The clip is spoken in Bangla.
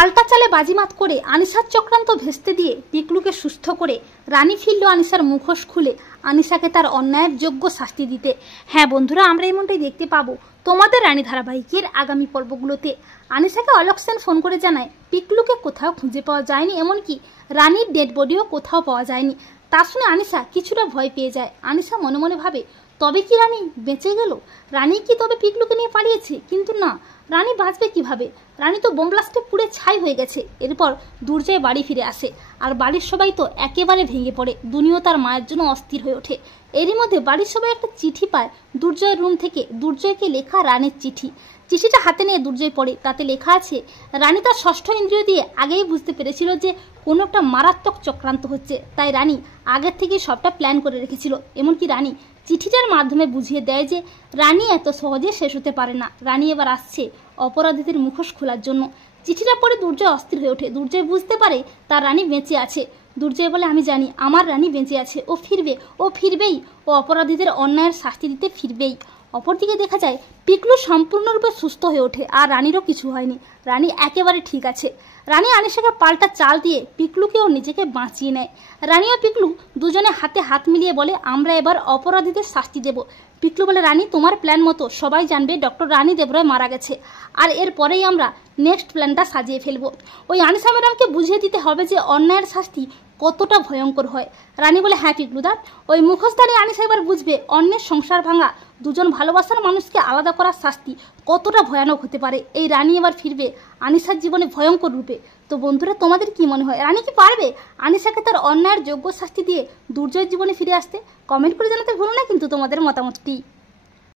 পাল্টা চালে বাজিমাত করে আনিসার চক্রান্ত ভেস্তে দিয়ে পিকলুকে সুস্থ করে রানী ফিরল আনিসার মুখোশ খুলে আনিসাকে তার অন্যায়ের যোগ্য শাস্তি দিতে। হ্যাঁ বন্ধুরা, আমরা এমনটাই দেখতে পাবো তোমাদের রানী ধারাবাহিকের আগামী পর্বগুলোতে। আনিসাকে অলোক সেন ফোন করে জানায় পিকলুকে কোথাও খুঁজে পাওয়া যায়নি, এমনকি রানীর ডেড বডিও কোথাও পাওয়া যায়নি। তা শুনে আনিসা কিছুটা ভয় পেয়ে যায়। আনিসা মনে মনে ভাবে, তবে কি রানী বেঁচে গেল? রানী কি তবে পিকলুকে নিয়ে পালিয়েছে? কিন্তু না, রানী বাঁচবে কিভাবে? রানী তো বোম ব্লাস্টে পুড়ে ছাই হয়ে গেছে। এরপর দুর্জয় বাড়ি ফিরে আসে, আর বাড়ির সবাই তো একেবারে ভেঙে পড়ে। দুনিয়া তার মায়ের জন্য অস্থির হয়ে ওঠে। এরই মধ্যে বাড়ির সবাই একটা চিঠি পায় দুর্জয়ের রুম থেকে, দুর্জয়কে লেখা রানীর চিঠি। চিঠিটা হাতে নিয়ে দুর্জয় পড়ে। তাতে লেখা আছে, রানী তার ষষ্ঠ ইন্দ্রিয় দিয়ে আগেই বুঝতে পেরেছিল যে কোনো একটা মারাত্মক চক্রান্ত হচ্ছে, তাই রানী আগের থেকে সবটা প্ল্যান করে রেখেছিল। এমনকি রানী চিঠিটার মাধ্যমে বুঝিয়ে দেয় যে রানী এত সহজে শেষ হতে পারে না। রানী এবার আসছে অপরাধীদের মুখোশ খোলার জন্য। চিঠিটা পড়ে দুর্জয় অস্থির হয়ে ওঠে। দুর্জয় বুঝতে পারে তার রানী বেঁচে আছে। দুর্জয় বলে, আমি জানি আমার রানী বেঁচে আছে, ও ফিরবে, ও ফিরবেই, ও অপরাধীদের অন্যায়ের শাস্তি দিতে ফিরবেই। অপরদিকে দেখা যায় পিকলু সম্পূর্ণরূপে সুস্থ হয়ে ওঠে, আর রানীরও কিছু হয়নি। রানী একেবারে ঠিক আছে। রানী আনিসাকে পাল্টা চাল দিয়ে পিকলুকেও নিজেকে বাঁচিয়ে নেয়। রানী ও পিকলু দুজনে হাতে হাত মিলিয়ে বলে, আমরা এবার অপরাধীদের শাস্তি দেব। পিকলু বলে, রানী তোমার প্ল্যান মতো সবাই জানবে ডক্টর রানী দেবরায় মারা গেছে, আর এরপরেই আমরা নেক্সট প্ল্যানটা সাজিয়ে ফেলবো। ওই আনিসা ম্যাডামকে বুঝিয়ে দিতে হবে যে অন্যায়ের শাস্তি কতটা ভয়ঙ্কর হয়। রানী বলে, হ্যাঁ পিকলুদা, ওই মুখোশধারী আনিসা এবার বুঝবে অন্যের সংসার ভাঙা, দুজন ভালোবাসার মানুষকে আলাদা করার শাস্তি কতটা ভয়ানক হতে পারে। এই রানী এবার ফিরবে আনিসার জীবনে ভয়ঙ্কর রূপে। তো বন্ধুরা, তোমাদের কি মনে হয়, রানী কি পারবে আনিসাকে তার অন্যায়ের যোগ্য শাস্তি দিয়ে দুর্জয়ের জীবনে ফিরে আসতে? কমেন্ট করে জানাতে ভুলো না কিন্তু তোমাদের মতামতটি।